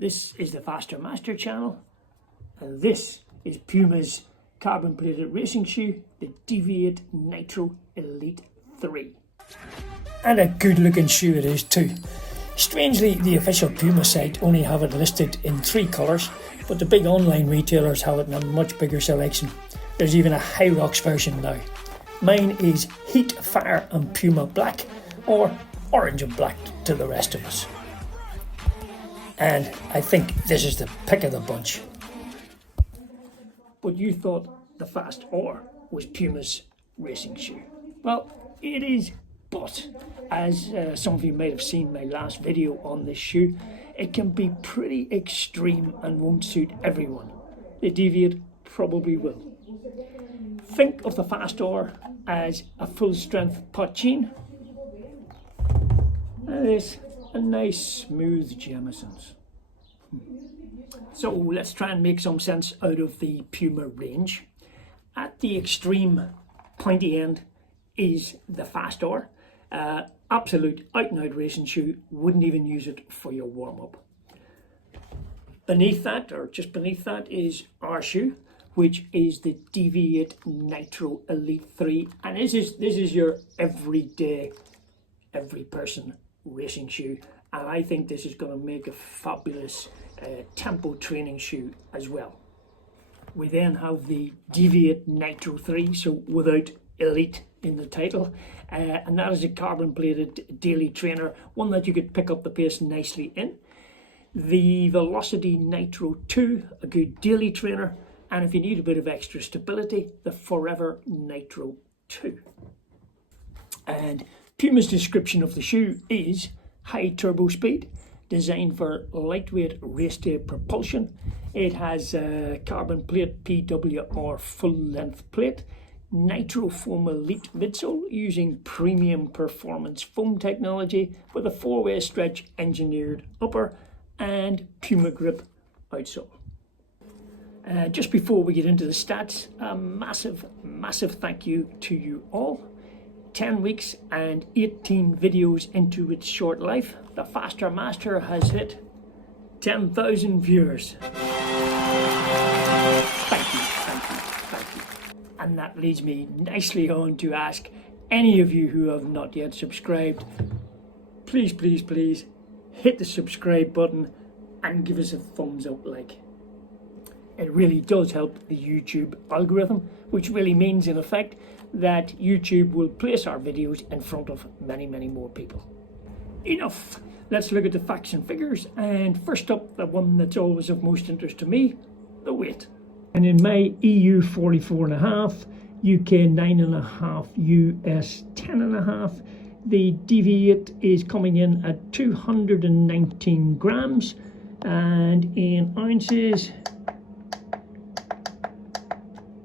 This is the Faster Master channel, and this is Puma's carbon plated racing shoe, the Deviate Nitro Elite 3. And a good looking shoe it is too. Strangely, the official Puma site only have it listed in 3 colours, but the big online retailers have it in a much bigger selection. There's even a High Rocks version now. Mine is Heat, Fire and Puma Black, or Orange and Black to the rest of us. And I think this is the pick of the bunch. But you thought the Fast R was Puma's racing shoe. Well, it is, but as some of you might have seen my last video on this shoe, it can be pretty extreme and won't suit everyone. The Deviate probably will. Think of the Fast R as a full strength poteen, and this a nice smooth Jamisons. So let's try and make some sense out of the Puma range. At the extreme pointy end is the Fast R. Absolute out and out racing shoe, wouldn't even use it for your warm up. Beneath that, or just beneath that, is our shoe, which is the Deviate Nitro Elite 3, and this is your everyday, every person racing shoe, and I think this is going to make a fabulous tempo training shoe as well. We then have the Deviate Nitro 3, so without Elite in the title, and that is a carbon plated daily trainer, one that you could pick up the pace nicely in. The Velocity Nitro 2, a good daily trainer, and if you need a bit of extra stability, the Forever Nitro 2. And Puma's description of the shoe is high turbo speed, designed for lightweight race day propulsion. It has a carbon plate PWR full length plate, Nitro Foam Elite midsole using premium performance foam technology with a 4-way stretch engineered upper, and Puma grip outsole. Just before we get into the stats, a massive thank you to you all. 10 weeks and 18 videos into its short life, the Faster Master has hit 10,000 viewers. Thank you. And that leads me nicely on to ask any of you who have not yet subscribed, please hit the subscribe button and give us a thumbs up like. It really does help the YouTube algorithm, which really means in effect that YouTube will place our videos in front of many more people. Enough! Let's look at the facts and figures, and first up, the one that's always of most interest to me, the weight. And in my EU 44.5, UK 9.5, US 10.5, the Deviate is coming in at 219 grams, and in ounces,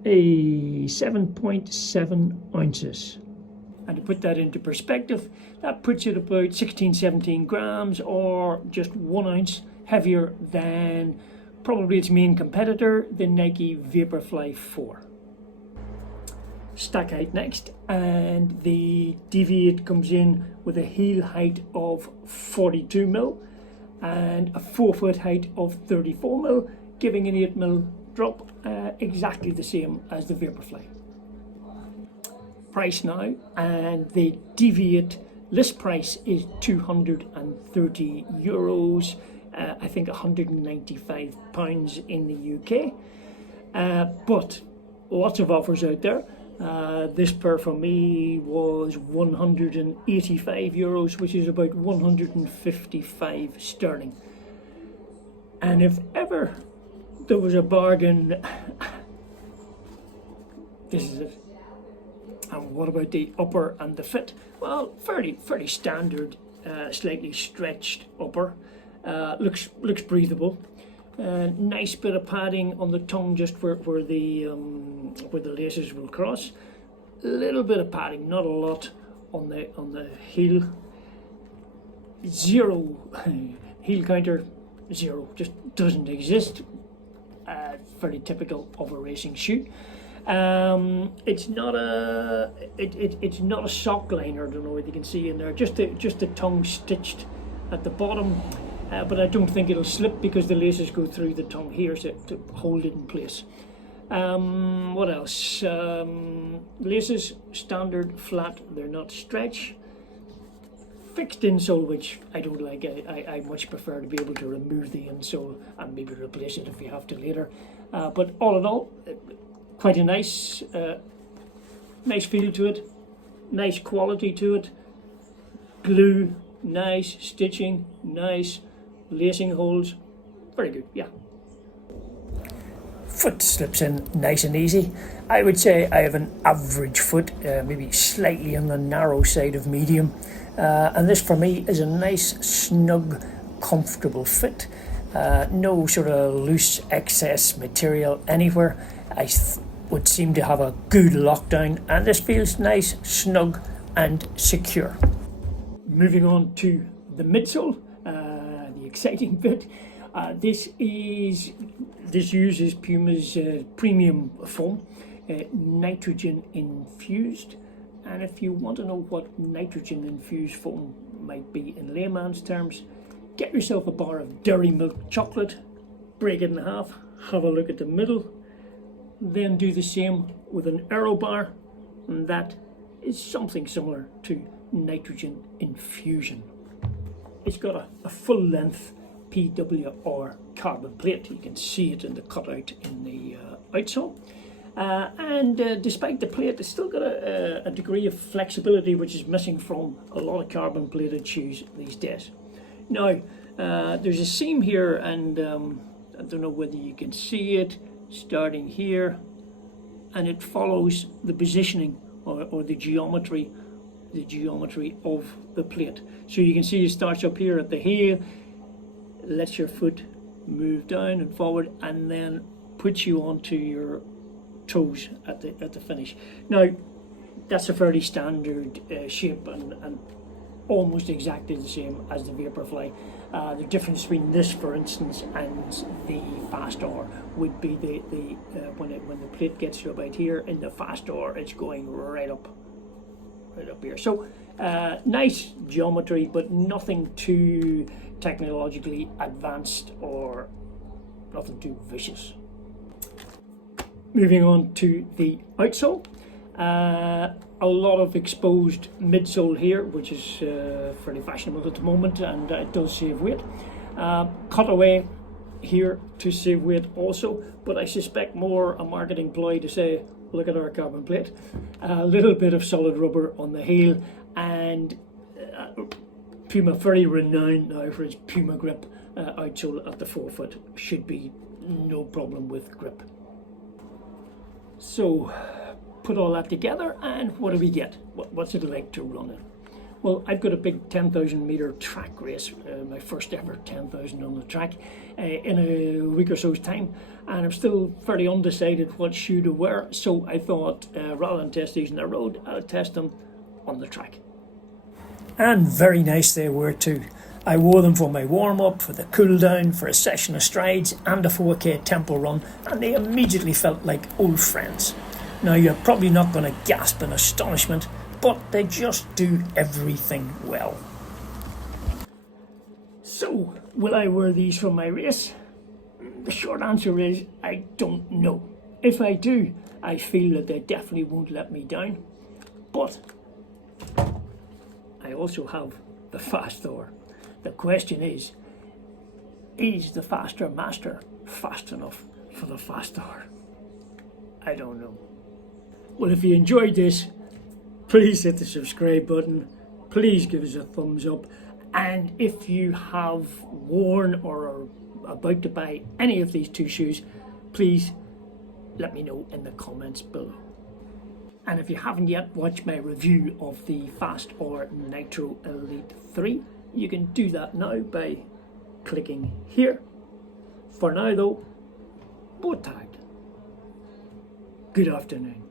a 7.7 ounces. And to put that into perspective, that puts it about 16-17 grams, or just 1 ounce heavier than probably its main competitor, the Nike Vaporfly 4. Stack height next, and the Deviate comes in with a heel height of 42 mil and a 4-foot height of 34 mil, giving an 8 mil drop, exactly the same as the Vaporfly. Price now, and the Deviate list price is €230, I think £195 in the UK, but lots of offers out there. This pair for me was €185, which is about 155 sterling. And if ever there was a bargain, this is it. And what about the upper and the fit? Well, fairly standard, slightly stretched upper. Looks breathable. Nice bit of padding on the tongue, just where the laces will cross. A little bit of padding, not a lot on the heel. Zero heel counter, zero, just doesn't exist. Very typical of a racing shoe. It's not a sock liner. I don't know what you can see in there. Just the tongue stitched at the bottom. but I don't think it'll slip because the laces go through the tongue here to hold it in place. What else? Laces, standard, flat, they're not stretch. Fixed insole, which I don't like. I much prefer to be able to remove the insole and maybe replace it if you have to later. But all in all, quite a nice feel to it, nice quality to it. Glue, nice stitching, nice lacing holes, very good. Yeah. Foot slips in nice and easy. I would say I have an average foot, maybe slightly on the narrow side of medium. And this for me is a nice, snug, comfortable fit. No sort of loose excess material anywhere. I would seem to have a good lockdown, and this feels nice, snug and secure. Moving on to the midsole, the exciting bit. This uses Puma's premium foam, nitrogen infused. And if you want to know what nitrogen infused foam might be in layman's terms, get yourself a bar of dairy milk chocolate, break it in half, have a look at the middle, then do the same with an Aero bar, and that is something similar to nitrogen infusion. It's got a full length PWR carbon plate. You can see it in the cutout in the outsole. And despite the plate, it's still got a degree of flexibility which is missing from a lot of carbon plated shoes these days. Now, there's a seam here, and I don't know whether you can see it, starting here, and it follows the positioning or the geometry of the plate. So you can see it starts up here at the heel, lets your foot move down and forward, and then puts you onto your toes at the finish. Now, that's a fairly standard shape and almost exactly the same as the Vaporfly. The difference between this, for instance, and the Fast R would be when the plate gets to about here. In the Fast R, it's going right up here. So nice geometry, but nothing too technologically advanced or nothing too vicious. Moving on to the outsole, a lot of exposed midsole here, which is fairly fashionable at the moment, and it does save weight. Cut away here to save weight also, but I suspect more a marketing ploy to say, look at our carbon plate. A little bit of solid rubber on the heel, and Puma, very renowned now for its Puma grip outsole at the forefoot, should be no problem with grip. So, put all that together, and what do we get? What's it like to run it? Well, I've got a big 10,000 meter track race, my first ever 10,000 on the track, in a week or so's time, and I'm still fairly undecided what shoe to wear. So I thought, rather than test these on the road, I'll test them on the track. And very nice they were too. I wore them for my warm-up, for the cool-down, for a session of strides and a 4K tempo run, and they immediately felt like old friends. Now, you're probably not going to gasp in astonishment, but they just do everything well. So, will I wear these for my race? The short answer is, I don't know. If I do, I feel that they definitely won't let me down. But I also have the Fast R. The question is the Faster Master fast enough for the Fast R? I don't know. Well, if you enjoyed this, please hit the subscribe button. Please give us a thumbs up. And if you have worn or are about to buy any of these two shoes, please let me know in the comments below. And if you haven't yet watched my review of the Fast R Nitro Elite 3, you can do that now by clicking here. For now though, both tagged. Good afternoon.